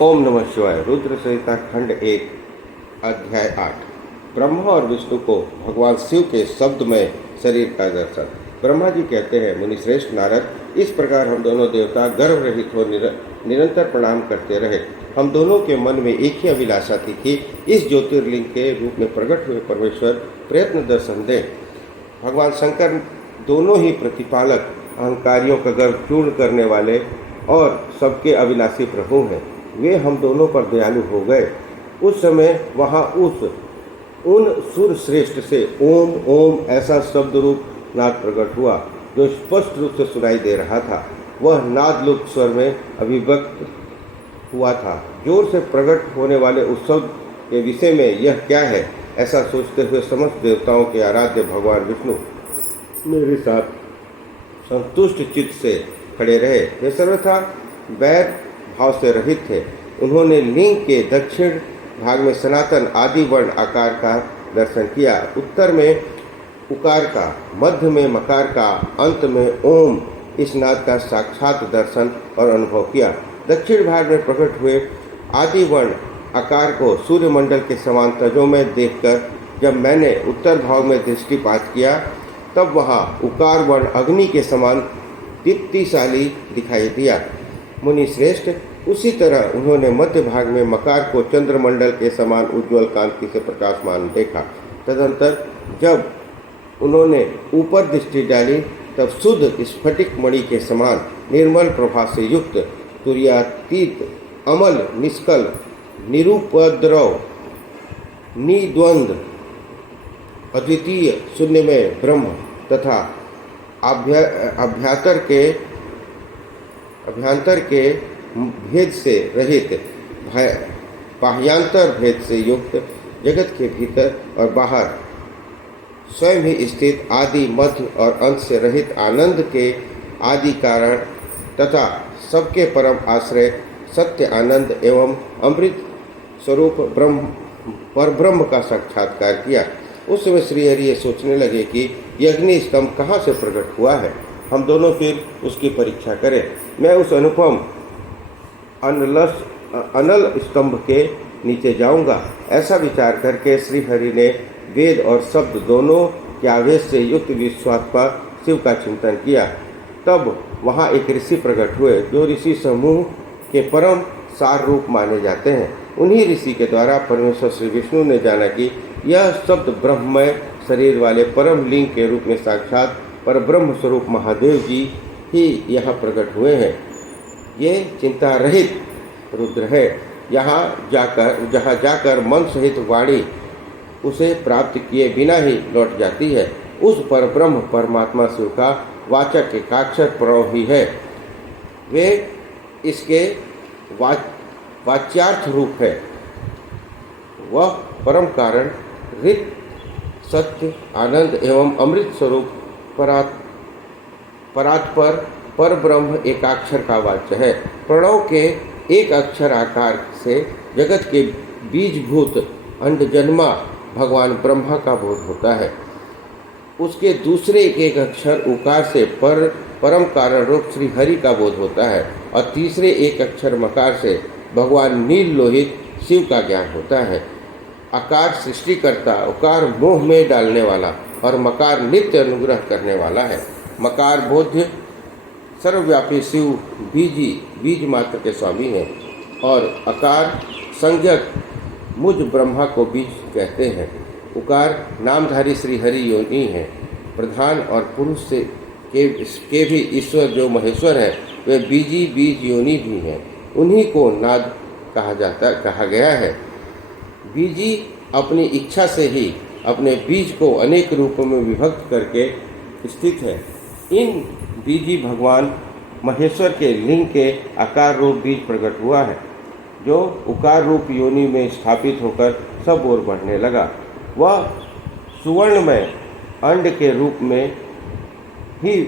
ओम नमः शिवाय। रुद्र संहिता खंड 1 अध्याय 8। ब्रह्मा और विष्णु को भगवान शिव के शब्दमय शरीर का दर्शन। ब्रह्मा जी कहते हैं, मुनिश्रेष्ठ नारद, इस प्रकार हम दोनों देवता गर्भ रहित हो निरंतर प्रणाम करते रहे। हम दोनों के मन में एक ही अभिलाषा थी कि इस ज्योतिर्लिंग के रूप में प्रकट हुए परमेश्वर प्रयत्न दर्शन दें। भगवान शंकर दोनों ही प्रतिपालक, अहंकारियों का गर्भ चूर्ण करने वाले और सबके अविनाशी प्रभु हैं। वे हम दोनों पर दयालु हो गए। उस समय वहाँ उन सुर श्रेष्ठ से ओम ओम ऐसा शब्द रूप नाद प्रकट हुआ, जो स्पष्ट रूप से सुनाई दे रहा था। वह नाद लुप्त स्वर में अभिव्यक्त हुआ था। जोर से प्रकट होने वाले उस शब्द के विषय में यह क्या है, ऐसा सोचते हुए समस्त देवताओं के आराध्य भगवान विष्णु मेरे साथ संतुष्ट चित्त से खड़े रहे। वे सर्वथा वैर भाव से रहित थे। उन्होंने लिंग के दक्षिण भाग में सनातन आदि वर्ण आकार का दर्शन किया, उत्तर में उकार का, मध्य में मकार का, अंत में ओम इस नाद का साक्षात दर्शन और अनुभव किया। दक्षिण भाग में प्रकट हुए आदि वर्ण आकार को सूर्यमंडल के समान तजों में देखकर जब मैंने उत्तर भाग में दृष्टिपात किया, तब वहाँ उकार वर्ण अग्नि के समान दीप्तिशाली दिखाई दिया। मुनि श्रेष्ठ, उसी तरह उन्होंने मध्य भाग में मकार को चंद्रमंडल के समान उज्ज्वल कांति से प्रकाशमान देखा। तदंतर जब उन्होंने ऊपर दृष्टि डाली, तब शुद्ध स्फटिक मणि के समान निर्मल प्रभा से युक्त, तुर्यातीत, अमल, निष्कल, निरुपद्रव, निद्वंद, अद्वितीय शून्यमय ब्रह्म तथा अभ्यंतर के भेद से रहित, बाह्यांतर भेद से युक्त, जगत के भीतर और बाहर स्वयं ही स्थित, आदि मध्य और अंत से रहित, आनंद के आदि कारण तथा सबके परम आश्रय, सत्य आनंद एवं अमृत स्वरूप परब्रह्म का साक्षात्कार किया। उस समय श्रीहरि ये सोचने लगे कि यह अग्नि स्तंभ कहाँ से प्रकट हुआ है। हम दोनों फिर उसकी परीक्षा करें। मैं उस अनुपम अनल स्तंभ के नीचे जाऊंगा। ऐसा विचार करके श्रीहरि ने वेद और शब्द दोनों के आवेश से युक्त विश्वास पर शिव का चिंतन किया। तब वहाँ एक ऋषि प्रकट हुए, जो ऋषि समूह के परम सार रूप माने जाते हैं। उन्हीं ऋषि के द्वारा परमेश्वर श्री विष्णु ने जाना कि यह शब्द ब्रह्ममय शरीर वाले परम लिंग के रूप में साक्षात पर ब्रह्म स्वरूप महादेव जी ही यहाँ प्रकट हुए हैं। ये चिंता रहित रुद्र है। जहाँ जाकर मन सहित वाणी उसे प्राप्त किए बिना ही लौट जाती है। उस पर ब्रह्म परमात्मा शिव का वाचक एकाक्षर प्रणव ही है। वे इसके वाच्यार्थ रूप है। वह परम कारण, रित, सत्य, आनंद एवं अमृत स्वरूप परात्पर पर ब्रह्म एकाक्षर का वाच्य है। प्रणव के एक अक्षर आकार से जगत के बीजभूत अंडजन्मा भगवान ब्रह्मा का बोध होता है। उसके दूसरे एक अक्षर उकार से परम कारण रूप श्री हरि का बोध होता है और तीसरे एक अक्षर मकार से भगवान नील लोहित शिव का ज्ञान होता है। आकार सृष्टिकर्ता, उकार मोह में डालने वाला और मकार नित्य अनुग्रह करने वाला है। मकार बोध्य सर्वव्यापी शिव बीज मात्र के स्वामी हैं और अकार संज्ञक मुझ ब्रह्मा को बीज कहते हैं। उकार नामधारी श्री हरि योनि है। प्रधान और पुरुष से के भी ईश्वर जो महेश्वर है, वे बीज योनि भी हैं। उन्हीं को नाद कहा गया है। बीजी अपनी इच्छा से ही अपने बीज को अनेक रूपों में विभक्त करके स्थित है। इन बीजी भगवान महेश्वर के लिंग के आकार रूप बीज प्रकट हुआ है, जो उकार रूप योनि में स्थापित होकर सब ओर बढ़ने लगा। वह सुवर्णमय अंड के रूप में ही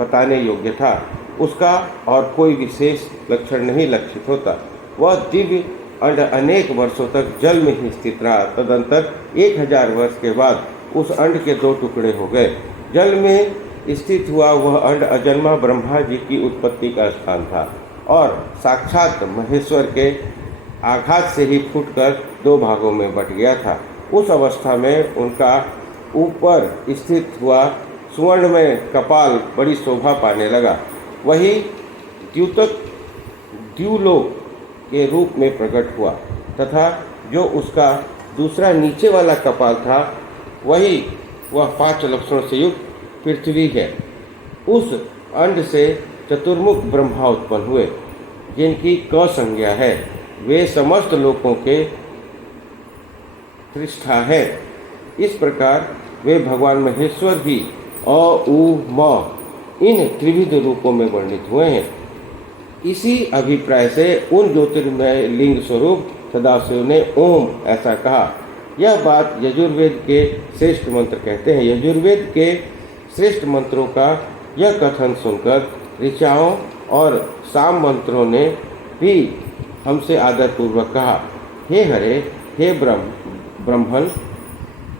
बताने योग्य था। उसका और कोई विशेष लक्षण नहीं लक्षित होता। वह दिव्य अंड अनेक वर्षों तक जल में ही स्थित रहा। तदंतर 1000 वर्ष के बाद उस अंड के 2 टुकड़े हो गए। जल में स्थित हुआ वह अंड अजन्मा ब्रह्मा जी की उत्पत्ति का स्थान था और साक्षात महेश्वर के आघात से ही फूटकर 2 भागों में बट गया था। उस अवस्था में उनका ऊपर स्थित हुआ सुवर्ण में कपाल बड़ी शोभा पाने लगा। वही द्यूलोक के रूप में प्रकट हुआ तथा जो उसका दूसरा नीचे वाला कपाल था वह 5 लक्षणों से युक्त पृथ्वी है। उस अंड से चतुर्मुख ब्रह्मा उत्पन्न हुए, जिनकी क संज्ञा है। वे समस्त लोकों के त्रिष्ठा है। इस प्रकार वे भगवान महेश्वर भी अ उ म इन त्रिविध रूपों में वर्णित हुए हैं। इसी अभिप्राय से उन ज्योतिर्मय लिंग स्वरूप सदाशिव ने ओम ऐसा कहा। यह बात यजुर्वेद के श्रेष्ठ मंत्र कहते हैं। यजुर्वेद के श्रेष्ठ मंत्रों का यह कथन सुनकर ऋचाओं और साम मंत्रों ने भी हमसे आदरपूर्वक कहा, हे हरे, हे ब्रह्मण,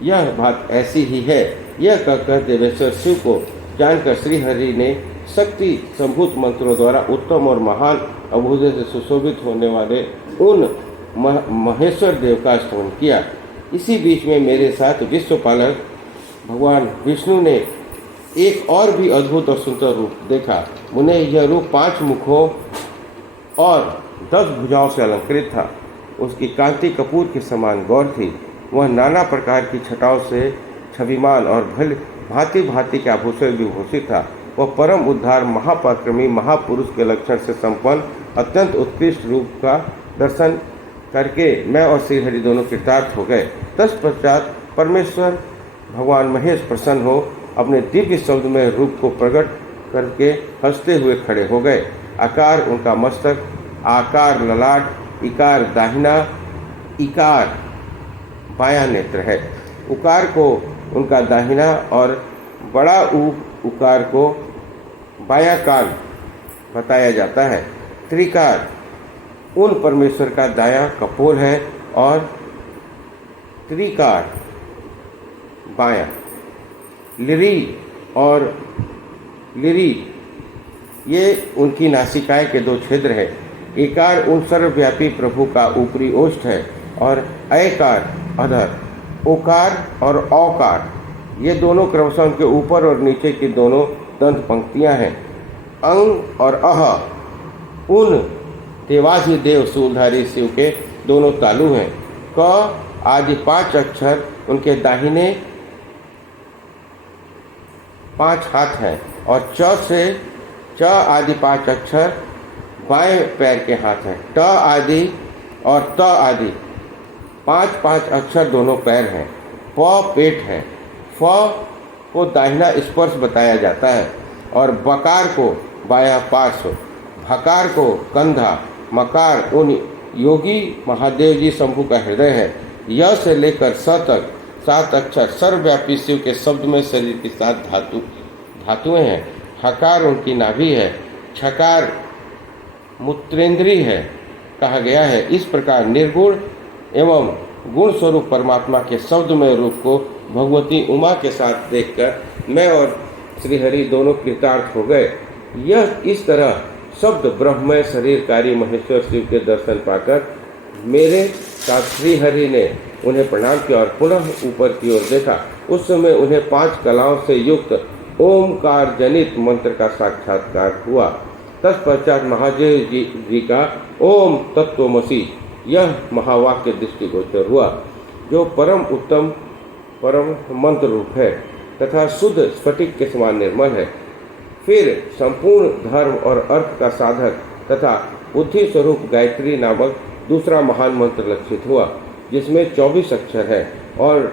यह बात ऐसी ही है। यह कहकर देवेश्वर शिव को जानकर श्रीहरि ने शक्ति संभूत मंत्रों द्वारा उत्तम और महान अभूदय से सुशोभित होने वाले उन महेश्वर देव का स्तवन किया। इसी बीच में मेरे साथ विश्वपालक भगवान विष्णु ने एक और भी अद्भुत और सुंदर रूप देखा। उन्हें यह रूप 5 मुखों और 10 भुजाओं से अलंकृत था। उसकी कांति कपूर के समान गौर थी। वह नाना प्रकार की छटाओं से छविमान और भांति भांति के आभूषण विभूषित था। वह परम उद्धार महापराक्रमी महापुरुष के लक्षण से संपन्न अत्यंत उत्कृष्ट रूप का दर्शन करके मैं और श्रीहरि दोनों कृतार्थ हो गए। तत्पश्चात परमेश्वर भगवान महेश प्रसन्न हो अपने दिव्य शब्द में रूप को प्रकट करके हंसते हुए खड़े हो गए। आकार उनका मस्तक, आकार ललाट, इकार दाहिना, इकार बायां नेत्र है। उकार को उनका दाहिना और बड़ा उकार को बायां कान बताया जाता है। त्रिकार उन परमेश्वर का दायां कपोल है और त्रिकार बायां। लिरी और लिरी ये उनकी नासिकाएं के 2 छिद्र है। एकार उन सर्वव्यापी प्रभु का ऊपरी ओष्ठ है और अयकार अधर। ओकार और औकार ये दोनों क्रमशः उनके ऊपर और नीचे की दोनों दंत पंक्तियां हैं। अंग और अह उन देवाधिदेव सूलधारी शिव के दोनों तालु हैं। क आदि 5 अक्षर उनके दाहिने 5 हाथ हैं और च आदि 5 अक्षर बाएं पैर के हाथ हैं। ट आदि और त आदि 5 अक्षर दोनों पैर हैं। प पेट है। फ को दाहिना स्पर्श बताया जाता है और बकार को बायां पार्श्व, भकार को कंधा, मकार उन योगी महादेव जी शंभु का हृदय है। य से लेकर स तक 7 अक्षर सर्वव्यापी शिव के शब्द में शरीर की 7 धातुएं हैं। हकार उनकी नाभि है। छकार मूत्रेंद्री है कहा गया है। इस प्रकार निर्गुण एवं गुण स्वरूप परमात्मा के शब्दमय रूप को भगवती उमा के साथ देखकर मैं और श्रीहरि दोनों कृतार्थ हो गए। यह इस तरह शब्द ब्रह्ममय शरीरकारी महेश्वर शिव के दर्शन पाकर मेरे साथ श्रीहरि ने उन्हें प्रणाम किया और पुनः ऊपर की ओर देखा। उस समय उन्हें 5 कलाओं से युक्त ओमकार जनित मंत्र का साक्षात्कार हुआ। तत्पश्चात महादेव जी का ओम तत्वमसि यह महावाक्य दृष्टिगोचर हुआ, जो परम उत्तम परम मंत्र रूप है तथा शुद्ध स्फटिक के समान निर्मल है। फिर संपूर्ण धर्म और अर्थ का साधक तथा बुद्धि स्वरूप गायत्री नामक दूसरा महान मंत्र लक्षित हुआ, जिसमें 24 अक्षर है और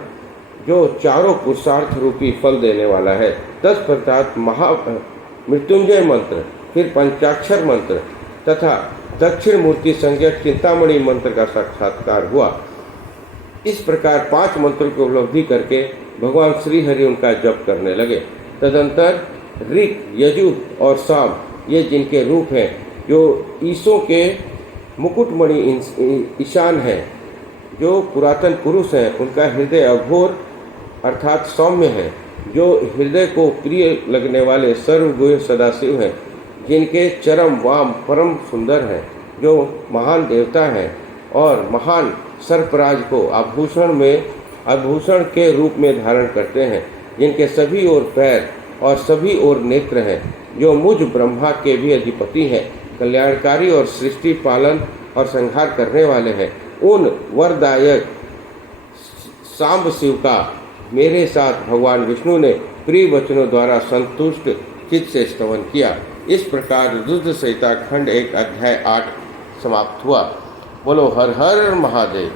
जो चारों पुरुषार्थ रूपी फल देने वाला है। तत्पश्चात मृत्युंजय मंत्र, फिर पंचाक्षर मंत्र तथा दक्षिण मूर्ति संज्ञक चिंतामणि मंत्र का साक्षात्कार हुआ। इस प्रकार 5 मंत्रों की उपलब्धि करके भगवान श्रीहरि उनका जप करने लगे। तदंतर ऋक, यजु और साम ये जिनके रूप हैं, जो ईशों के मुकुटमणि ईशान है, जो पुरातन पुरुष हैं, उनका हृदय अघोर अर्थात सौम्य है, जो हृदय को प्रिय लगने वाले सर्वगुह्य सदाशिव हैं, जिनके चरम वाम परम सुंदर हैं, जो महान देवता हैं और महान सर्पराज को आभूषण के रूप में धारण करते हैं, जिनके सभी ओर पैर और सभी ओर नेत्र हैं, जो मुझ ब्रह्मा के भी अधिपति हैं, कल्याणकारी और सृष्टि पालन और संहार करने वाले हैं, उन वरदायक सांब शिव का मेरे साथ भगवान विष्णु ने प्रिय वचनों द्वारा संतुष्ट चित्त से स्तवन किया। इस प्रकार रुद्र संहिता खंड 1 अध्याय 8 समाप्त हुआ। बोलो हर हर महादेव।